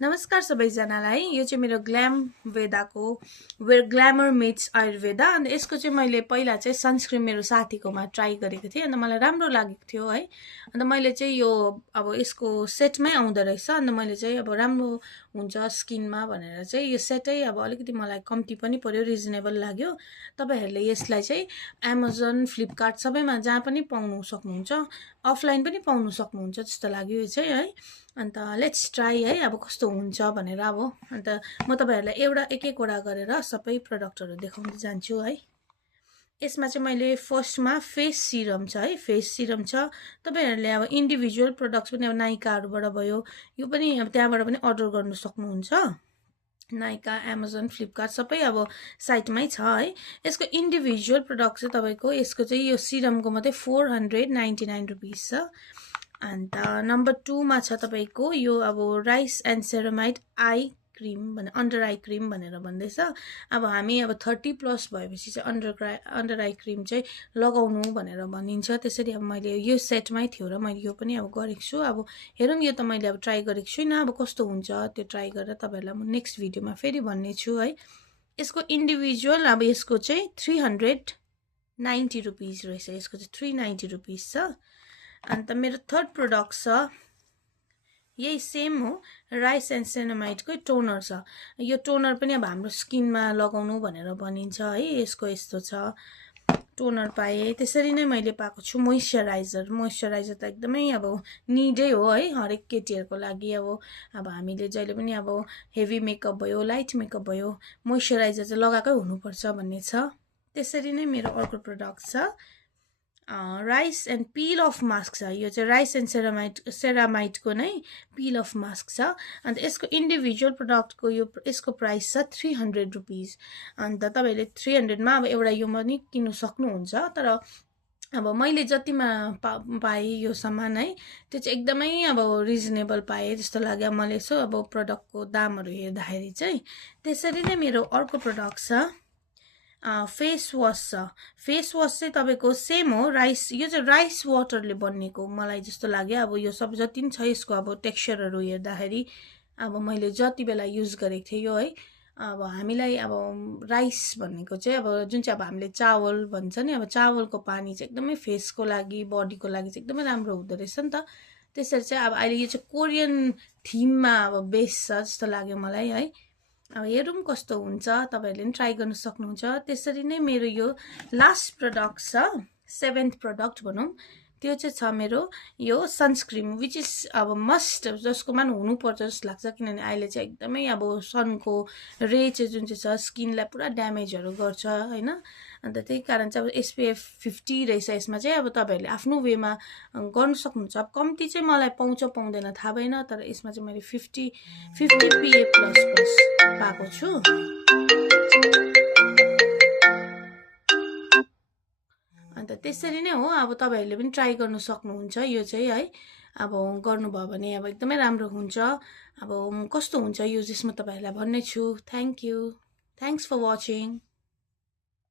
नमस्कार सबैजनालाई। यो चाहिँ मेरो ग्ल्यामर मिट्स आयुर्वेदा। अनि यसको चाहिँ मैले पहिला चाहिँ सनस्क्रिन मेरो साथीकोमा ट्राई गरेको थिएँ। अन्त मलाई राम्रो लागेको थियो है। अन्त मैले चाहिँ यो अब यसको सेटमै आउँदो रहेछ। अन्त मैले चाहिँ अब राम्रो हुन्छ स्किनमा भनेर चाहिँ यो सेटै अब अलिकति मलाई कम्ती पनि पर्यो, रिजनेबल लाग्यो। तपाईँहरूले यसलाई चाहिँ एमाजोन, फ्लिपकार्ट सबैमा जहाँ पनि पाउनु सक्नुहुन्छ, अफलाइन पनि पाउनु सक्नुहुन्छ जस्तो लाग्यो यो चाहिँ है। अन्त लेट्स ट्राई है, अब कस्तो हुन्छ भनेर। अब अन्त म तपाईँहरूलाई एक-एकवटा गरेर सबै प्रडक्टहरू देखाउँदै जान्छु है। यसमा चाहिँ मैले फर्स्टमा फेस सिरम छ है, फेस सिरम छ। तपाईँहरूले अब इन्डिभिजुअल प्रडक्ट्स पनि अब नाइकाहरूबाट भयो, यो पनि अब त्यहाँबाट पनि अर्डर गर्नु सक्नुहुन्छ। नाइका, एमाजोन, फ्लिपकार्ट सबै अब साइटमै छ है। यसको इन्डिभिजुअल प्रडक्ट चाहिँ तपाईँको यसको चाहिँ यो सिरमको मात्रै 499 रुपिस छ। अन्त नम्बर 2 मा छ तपाईँको यो अब rice and ceramide eye cream भने अन्डर आई क्रिम भनेर भन्दैछ। अब हामी अब 30+ भएपछि चाहिँ अन्डर आई क्रिम चाहिँ लगाउनु भनेर भनिन्छ। त्यसरी अब मैले यो सेटमै थियो र मैले यो पनि अब गरेको छु। अब हेरौँ, यो त मैले अब ट्राई गरेको छुइनँ, अब कस्तो हुन्छ त्यो ट्राई गरेर तपाईँहरूलाई म नेक्स्ट भिडियोमा फेरि भन्ने छु है। यसको इन्डिभिजुअल अब यसको चाहिँ 390 रुपिस रहेछ, यसको चाहिँ 390 रुपिस छ। अन्त मेरो थर्ड प्रडक्ट छ, यही सेम हो, राइस एन्ड सेरामाइडकै टोनर छ। यो टोनर पनि अब हाम्रो स्किनमा लगाउनु भनेर भनिन्छ है। यसको यस्तो छ, टोनर पाएँ। त्यसरी नै मैले पाएको छु मोइस्चराइजर त एकदमै अब निडै हो है, हरेक केटीहरूको लागि। अब हामीले जहिले पनि अब हेभी मेकअप भयो, लाइट मेकअप भयो, मोइस्चराइजर चाहिँ लगाएकै हुनुपर्छ भन्ने छ। त्यसरी नै मेरो अर्को प्रडक्ट छ, rice and pill of mask छ। यो चाहिँ राइस एन्ड सेरामाइडको नै पिल अफ मास्क छ। अन्त यसको इन्डिभिजुअल प्रडक्टको यसको प्राइस छ 300 रुपिस। अन्त तपाईँहरूले 300मा अब एउटा यो पनि किन्नु सक्नुहुन्छ। तर अब मैले जतिमा पाएँ यो सामान है, त्यो चाहिँ एकदमै अब रिजनेबल पाएँ जस्तो लाग्यो मलाई यसो अब प्रडक्टको दामहरू हेर्दाखेरि चाहिँ। त्यसरी नै मेरो अर्को प्रडक्ट छ, फेस वास छ। फेस वास चाहिँ तपाईँको सेम हो, यो चाहिँ राइस वाटरले बनिएको मलाई जस्तो लाग्यो। अब यो सब जति पनि छ यसको अब टेक्स्चरहरू हेर्दाखेरि, अब मैले जति बेला युज गरेको थिएँ यो है, अब हामीलाई अब राइस भनेको चाहिँ अब जुन चाहिँ अब हामीले चावल भन्छ नि, अब चावलको पानी चाहिँ एकदमै फेसको लागि, बडीको लागि चाहिँ एकदमै राम्रो हुँदो रहेछ नि त। त्यसरी चाहिँ अब अहिले यो चाहिँ कोरियन थिममा अब बेस छ जस्तो लाग्यो मलाई है। अब हेरौँ कस्तो हुन्छ, तपाईँहरूले पनि ट्राई गर्नु सक्नुहुन्छ। त्यसरी नै मेरो यो लास्ट प्रडक्ट छ, 7th प्रडक्ट भनौँ, त्यो चाहिँ छ मेरो यो सनस्क्रिन, विच इज अब मस्ट, जसकोमा हुनुपर्छ जस्तो लाग्छ। किनभने अहिले चाहिँ एकदमै अब सनको रे चाहिँ जुन चाहिँ छ स्किनलाई पुरा ड्यामेजहरू गर्छ होइन। अन्त त्यही कारण चाहिँ अब SPF 50 रहेछ यसमा चाहिँ। अब तपाईँहरूले आफ्नो वेमा गर्नु सक्नुहुन्छ। अब कम्ती चाहिँ मलाई पाउँछ पाउँदैन थाहा भएन, तर यसमा चाहिँ मैले 50 PA++ पाएको छु। अन्त त्यसरी नै हो, अब तपाईँहरूले पनि ट्राई गर्नु सक्नुहुन्छ यो चाहिँ है। अब गर्नुभयो भने अब एकदमै राम्रो हुन्छ। अब कस्तो हुन्छ युजेस म तपाईँहरूलाई भन्ने छु। Thanks for watching.